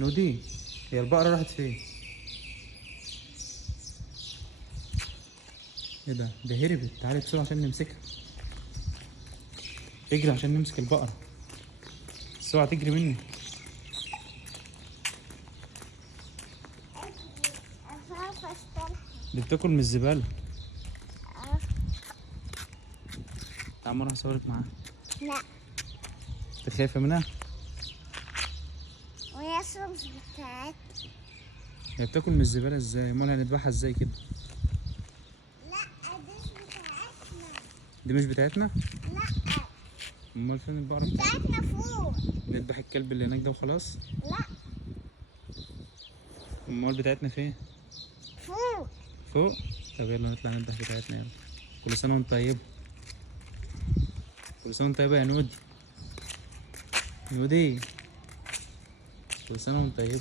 نودي، هي البقرة راحت فين؟ ايه ده هربت. تعالي بسرعة عشان نمسكها. اجري عشان نمسك البقرة. بسرعة تجري مني. دي بتاكل من الزبالة. تعالى مرة هصورك معاها. لا. انت خايفة منها؟ وهي اصلا مش بتاعت. هي بتاكل من الزبالة ازاي؟ امال هنذبحها ازاي كده؟ لا دي مش بتاعتنا. دي مش بتاعتنا؟ لا. امال فين البقرة بتاعتنا فوق. نذبح الكلب اللي هناك ده وخلاص؟ لا. امال بتاعتنا فين؟ فوق. فوق؟ طب يلا نطلع نذبح بتاعتنا يلا. كل سنة وانت طيبة. كل سنة وانت طيبة يا نودي. نودي، كل سنة وانت طيبة.